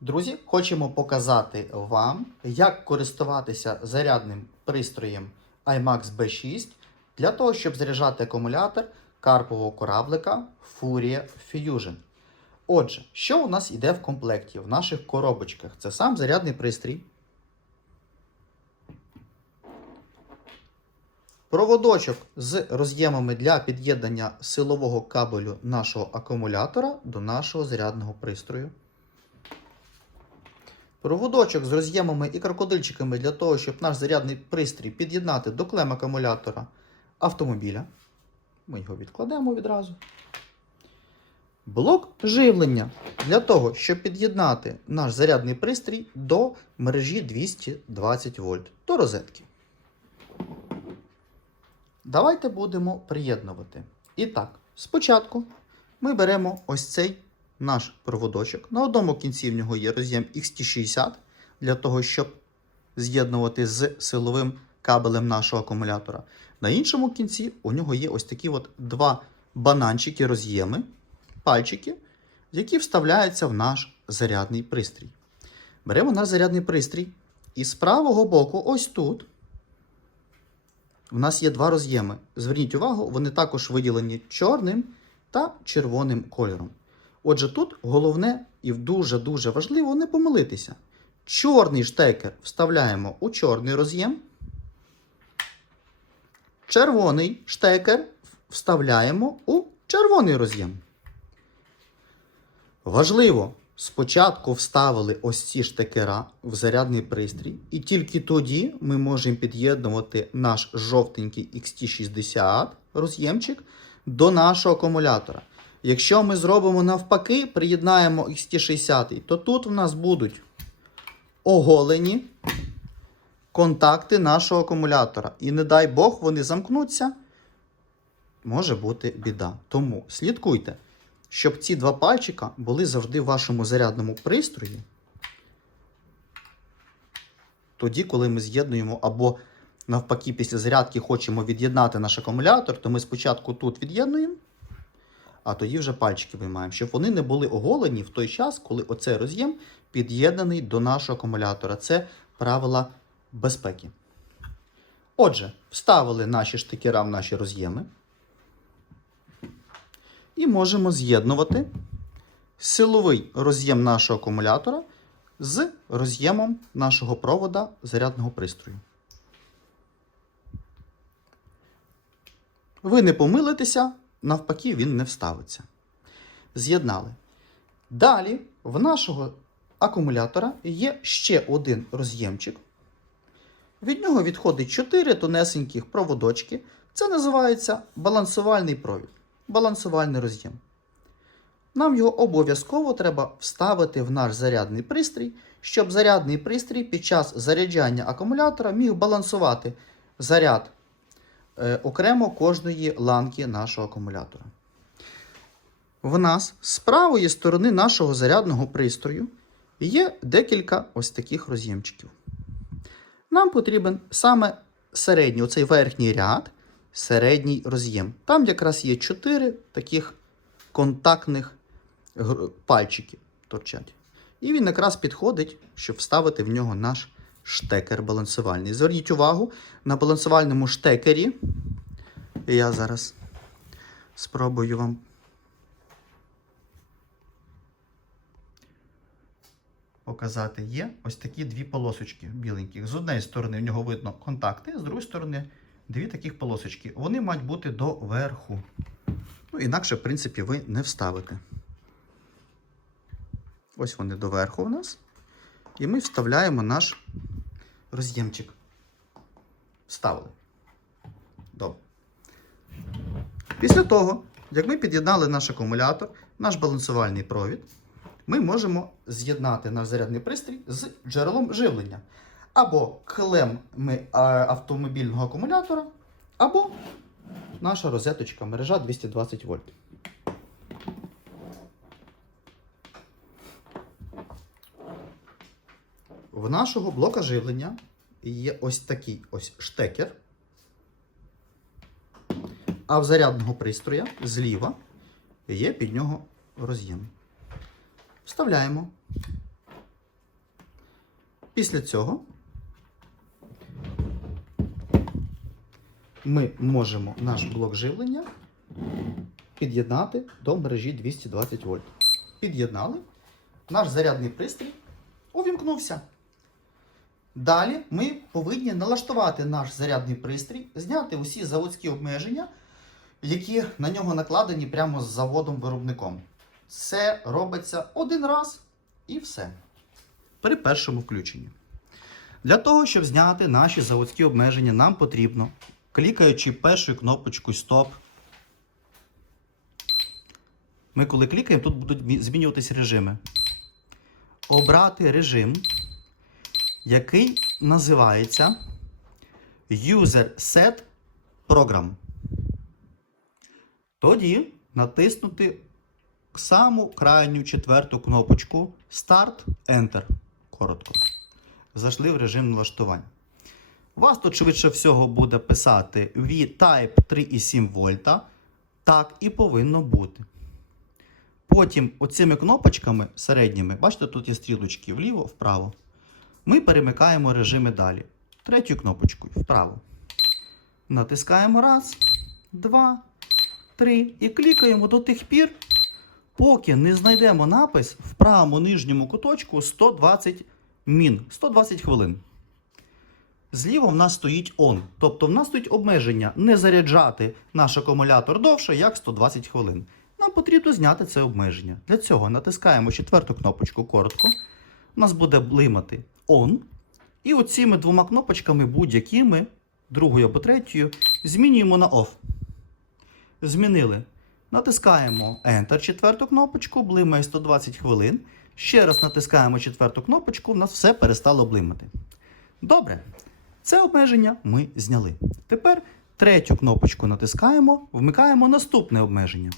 Друзі, хочемо показати вам, як користуватися зарядним пристроєм iMax B6 для того, щоб заряджати акумулятор карпового кораблика Furia Fusion. Отже, що у нас йде в комплекті в наших коробочках? Це сам зарядний пристрій. Проводочок з роз'ємами для під'єднання силового кабелю нашого акумулятора до нашого зарядного пристрою. Проводочок з роз'ємами і крокодильчиками для того, щоб наш зарядний пристрій під'єднати до клем акумулятора автомобіля. Ми його відкладемо відразу. Блок живлення для того, щоб під'єднати наш зарядний пристрій до мережі 220 вольт до розетки. Давайте будемо приєднувати. І так, спочатку ми беремо ось цей наш проводочок. На одному кінці в нього є роз'єм XT60 для того, щоб з'єднувати з силовим кабелем нашого акумулятора. На іншому кінці у нього є ось такі от два бананчики, роз'єми, пальчики, які вставляються в наш зарядний пристрій. Беремо наш зарядний пристрій, і з правого боку, ось тут, у нас є два роз'єми. Зверніть увагу, вони також виділені чорним та червоним кольором. Отже, тут головне і дуже-дуже важливо не помилитися. Чорний штекер вставляємо у чорний роз'єм. Червоний штекер вставляємо у червоний роз'єм. Важливо, спочатку вставили ось ці штекера в зарядний пристрій, і тільки тоді ми можемо під'єднувати наш жовтенький XT60 роз'ємчик до нашого акумулятора. Якщо ми зробимо навпаки, приєднаємо XT60, то тут в нас будуть оголені контакти нашого акумулятора. І не дай Бог, вони замкнуться, може бути біда. Тому слідкуйте, щоб ці два пальчика були завжди в вашому зарядному пристрої. Тоді, коли ми з'єднуємо або навпаки, після зарядки хочемо від'єднати наш акумулятор, то ми спочатку тут від'єднуємо, а тоді вже пальчики виймаємо, щоб вони не були оголені в той час, коли оцей роз'єм під'єднаний до нашого акумулятора. Це правила безпеки. Отже, вставили наші штикера в наші роз'єми. І можемо з'єднувати силовий роз'єм нашого акумулятора з роз'ємом нашого провода зарядного пристрою. Ви не помилитеся, навпаки, він не вставиться. З'єднали. Далі в нашого акумулятора є ще один роз'ємчик. Від нього відходить 4 тонесеньких проводочки. Це називається балансувальний провід, балансувальний роз'єм. Нам його обов'язково треба вставити в наш зарядний пристрій, щоб зарядний пристрій під час заряджання акумулятора міг балансувати заряд окремо кожної ланки нашого акумулятора. В нас з правої сторони нашого зарядного пристрою є декілька ось таких роз'ємчиків. Нам потрібен саме середній, оцей верхній ряд, середній роз'єм. Там якраз є 4 таких контактних пальчики торчать. І він якраз підходить, щоб вставити в нього наш штекер балансувальний. Зверніть увагу, на балансувальному штекері. Я зараз спробую вам. Показати є ось такі дві полосочки біленьких. З однієї сторони в нього видно контакти, з другої сторони дві таких полосочки. Вони мають бути до верху. Ну, інакше, в принципі, ви не вставите. Ось вони доверху у нас. І ми вставляємо наш роз'ємчик. Вставили. Добре. Після того, як ми під'єднали наш акумулятор, наш балансувальний провід, ми можемо з'єднати наш зарядний пристрій з джерелом живлення. Або клемми автомобільного акумулятора, або наша розеточка мережа 220 вольт. В нашого блока живлення є ось такий ось штекер. А в зарядного пристроя зліва є під нього роз'єм. Вставляємо Після цього ми можемо наш блок живлення під'єднати до мережі 220 вольт. Під'єднали. Наш зарядний пристрій увімкнувся. Далі ми повинні налаштувати наш зарядний пристрій, зняти усі заводські обмеження, які на нього накладені прямо з заводом-виробником. Це робиться один раз і все. При першому включенні. Для того, щоб зняти наші заводські обмеження, нам потрібно, клікаючи першою кнопочкою Стоп. Ми коли клікаємо, тут будуть мі- змінюватися режими. Обрати режим, який називається User Set Program. Тоді натиснути саму крайню четверту кнопочку Start Enter. Коротко. Зайшли в режим налаштувань. Вас тут швидше всього буде писати V-Type 3,7 вольта. Так і повинно бути. Потім оцими кнопочками середніми, бачите, тут є стрілочки вліво, вправо. Ми перемикаємо режими далі. Третьою кнопочкою вправо. Натискаємо раз, два, три і клікаємо до тих пір, поки не знайдемо напис в правому нижньому куточку 120 мін, 120 хвилин. Зліва в нас стоїть ON, тобто в нас стоїть обмеження не заряджати наш акумулятор довше, як 120 хвилин. Нам потрібно зняти це обмеження. Для цього натискаємо четверту кнопочку коротко. У нас буде блимати ON. І оціми двома кнопочками, будь-якими, другою або третьою, змінюємо на OFF. Змінили. Натискаємо Enter четверту кнопочку, блимає 120 хвилин. Ще раз натискаємо четверту кнопочку, у нас все перестало блимати. Добре. Це обмеження ми зняли. Тепер третю кнопочку натискаємо, вмикаємо наступне обмеження.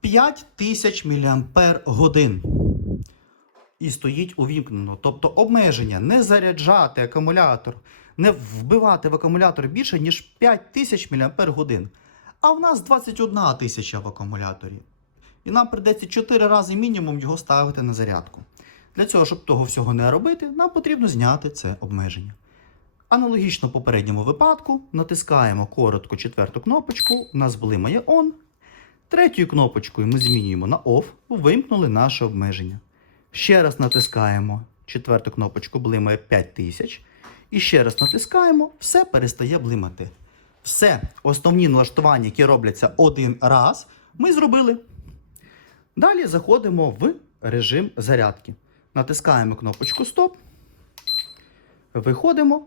5000 мАч. І стоїть увімкнено. Тобто обмеження не заряджати акумулятор, не вбивати в акумулятор більше, ніж 5000 мАч. А в нас 21 тисяча в акумуляторі. І нам прийдеться 4 рази мінімум його ставити на зарядку. Для цього, щоб того всього не робити, нам потрібно зняти це обмеження. Аналогічно попередньому випадку натискаємо коротко четверту кнопочку, у нас блимає ON. Третьою кнопочкою ми змінюємо на OFF, вимкнули наше обмеження. Ще раз натискаємо четверту кнопочку, блимає 5000. І ще раз натискаємо, все перестає блимати. Все, основні налаштування, які робляться один раз, ми зробили. Далі заходимо в режим зарядки. Натискаємо кнопочку Стоп. Виходимо.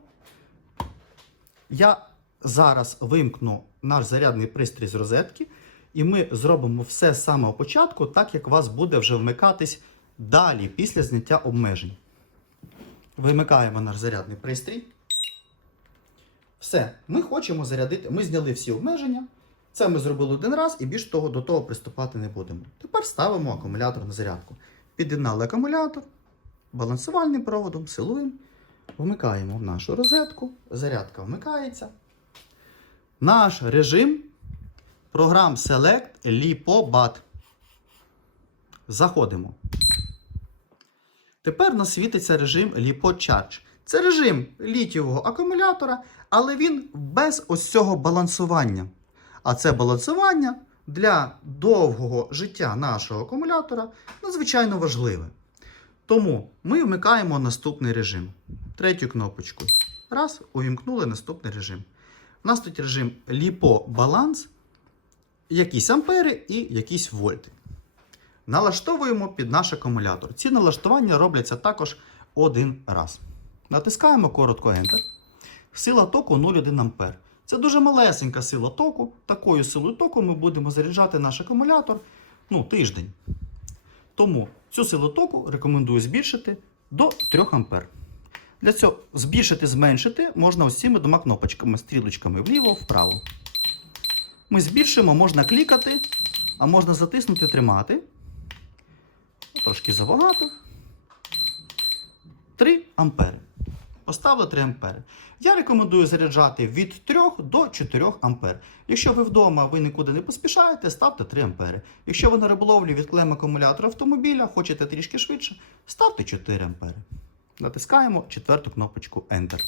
Я зараз вимкну наш зарядний пристрій з розетки, і ми зробимо все з самого початку, так як у вас буде вже вмикатись далі після зняття обмежень. Вимикаємо наш зарядний пристрій. Все, ми хочемо зарядити. Ми зняли всі обмеження. Це ми зробили один раз і більш того до того приступати не будемо. Тепер ставимо акумулятор на зарядку. Під'єднали акумулятор балансувальним проводом, силуємо. Вмикаємо в нашу розетку, зарядка вмикається. Наш режим програм Select LiPo-BAT. Заходимо. Тепер нас світиться режим LiPo Charge. Це режим літієвого акумулятора, але він без ось цього балансування. А це балансування для довгого життя нашого акумулятора надзвичайно важливе. Тому ми вмикаємо наступний режим. Третю кнопочку. Раз, увімкнули наступний режим. У нас тут режим LiPo баланс, якісь ампери і якісь вольти. Налаштовуємо під наш акумулятор. Ці налаштування робляться також один раз. Натискаємо коротко Enter. Сила току 0,1 А. Це дуже малесенька сила току. Такою силою току ми будемо заряджати наш акумулятор ну, тиждень. Тому цю силу току рекомендую збільшити до 3 А. Для цього збільшити, зменшити можна ось цими двома кнопочками, стрілочками вліво, вправо. Ми збільшуємо, можна клікати, а можна затиснути, тримати. Трошки забагато. 3 ампери. Поставили 3 ампери. Я рекомендую заряджати від 3 до 4 ампер. Якщо ви вдома ви нікуди не поспішаєте, ставте 3 ампери. Якщо ви на риболовлі від клем акумулятора автомобіля, хочете трішки швидше, ставте 4 ампери. Натискаємо четверту кнопочку Enter.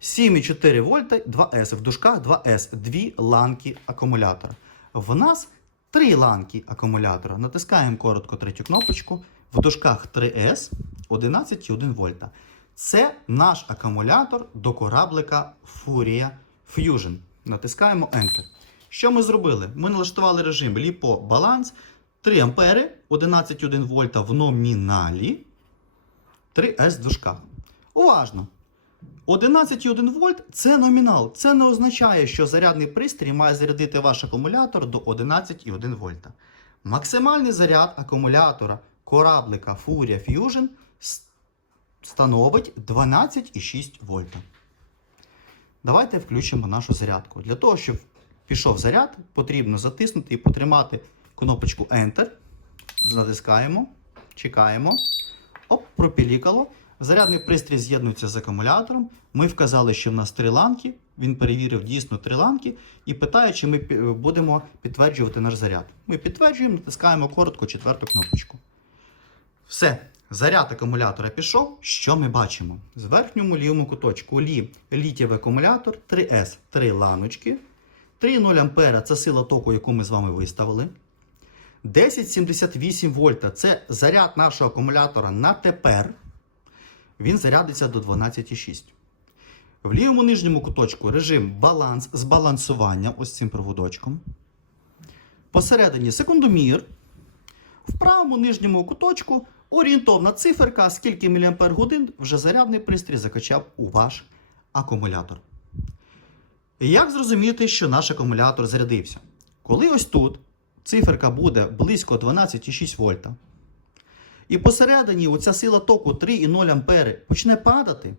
7,4 вольта 2С. В дужках 2С. Дві ланки акумулятора. В нас три ланки акумулятора. Натискаємо коротко третю кнопочку. В дужках 3С 11,1 вольта. Це наш акумулятор до кораблика Furia Fusion. Натискаємо Enter. Що ми зробили? Ми налаштували режим ліпо баланс 3 ампери 11,1 вольта в номіналі. 3С в дужках. Уважно! 11,1 вольт це номінал. Це не означає, що зарядний пристрій має зарядити ваш акумулятор до 11,1 вольта. Максимальний заряд акумулятора кораблика Furia Fusion становить 12,6 вольта. Давайте включимо нашу зарядку. Для того, щоб пішов заряд, потрібно затиснути і потримати кнопочку Enter. Затискаємо, чекаємо. Оп, пропілікало. Зарядний пристрій з'єднується з акумулятором. Ми вказали, що в нас три ланки. Він перевірив дійсно три ланки і питає, чи ми будемо підтверджувати наш заряд. Ми підтверджуємо, натискаємо коротко четверту кнопочку. Все, заряд акумулятора пішов. Що ми бачимо? З верхньому лівому куточку лі літєвий акумулятор 3С, 3 ланочки. 3,0 ампера це сила току, яку ми з вами виставили. 1078 вольта це заряд нашого акумулятора на тепер. Він зарядиться до 12,6. В лівому нижньому куточку режим баланс з балансуванням ось цим проводочком. Посередині секундомір. В правому нижньому куточку орієнтовна циферка, скільки мАч вже зарядний пристрій закачав у ваш акумулятор. Як зрозуміти, що наш акумулятор зарядився? Коли ось тут циферка буде близько 12,6 вольта, і посередині оця сила току 3,0 ампери почне падати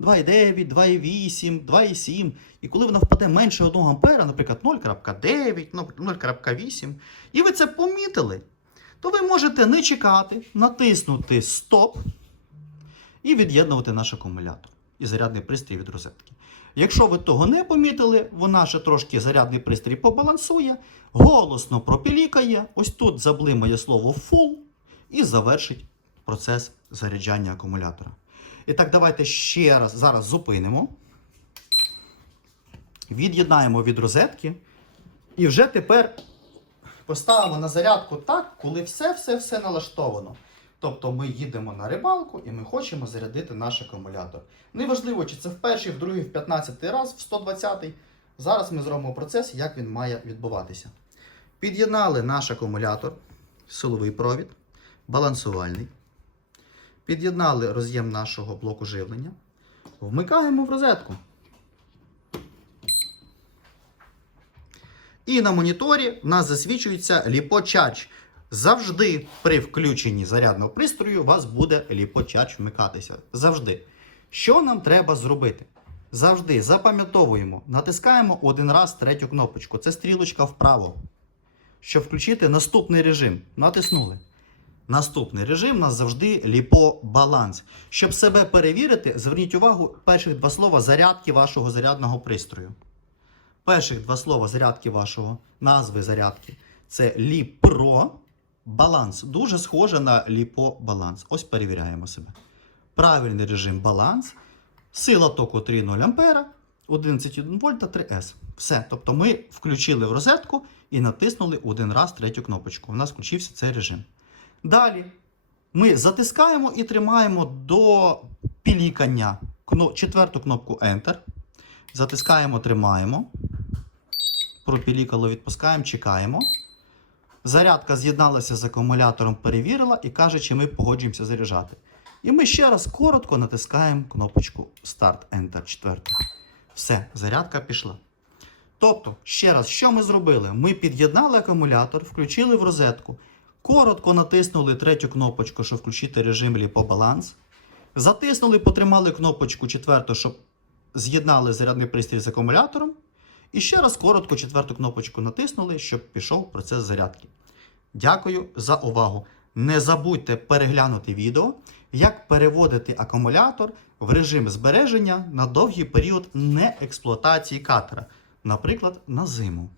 2,9, 2,8, 2,7. І коли вона впаде менше 1 ампера, наприклад, 0,9, ну, 0,8, і ви це помітили, то ви можете не чекати, натиснути стоп і від'єднувати наш акумулятор і зарядний пристрій від розетки. Якщо ви того не помітили, вона ще трошки зарядний пристрій побалансує, голосно пропілікає, ось тут заблимає слово full і завершить процес заряджання акумулятора. І так, давайте ще раз зараз зупинимо. Від'єднаємо від розетки. І вже тепер поставимо на зарядку так, коли все-все-все налаштовано. Тобто ми їдемо на рибалку і ми хочемо зарядити наш акумулятор. Неважливо, чи це в перший, в другий, в 15 раз, в 120. Зараз ми зробимо процес, як він має відбуватися. Під'єднали наш акумулятор, силовий провід, балансувальний. Під'єднали роз'єм нашого блоку живлення. Вмикаємо в розетку. І на моніторі в нас засвічується LiPo-Charge. Завжди при включенні зарядного пристрою у вас буде LiPo-Charge вмикатися. Завжди. Що нам треба зробити? Завжди запам'ятовуємо, натискаємо один раз третю кнопочку. Це стрілочка вправо. Щоб включити наступний режим. Натиснули. Наступний режим у нас завжди ліпо баланс. Щоб себе перевірити, зверніть увагу перших два слова зарядки вашого зарядного пристрою. Перших два слова зарядки вашого назви зарядки це ліпро баланс. Дуже схоже на ліпо баланс. Ось перевіряємо себе. Правильний режим баланс. Сила току 3,0 ампера, 11,1 вольта 3С. Все. Тобто ми включили в розетку і натиснули один раз третю кнопочку. У нас включився цей режим. Далі ми затискаємо і тримаємо до пілікання четверту кнопку Enter. Затискаємо, тримаємо. Пропілікало, відпускаємо, чекаємо. Зарядка з'єдналася з акумулятором, перевірила і каже, чи ми погоджуємося заряджати. І ми ще раз коротко натискаємо кнопочку Start Enter 4. Все, зарядка пішла. Тобто, ще раз, що ми зробили? Ми під'єднали акумулятор, включили в розетку, коротко натиснули третю кнопочку, щоб включити режим ліпобаланс. Затиснули, потримали кнопочку четверту, щоб з'єднали зарядний пристрій з акумулятором. І ще раз коротко четверту кнопочку натиснули, щоб пішов процес зарядки. Дякую за увагу. Не забудьте переглянути відео, як переводити акумулятор в режим збереження на довгий період неексплуатації катера, наприклад, на зиму.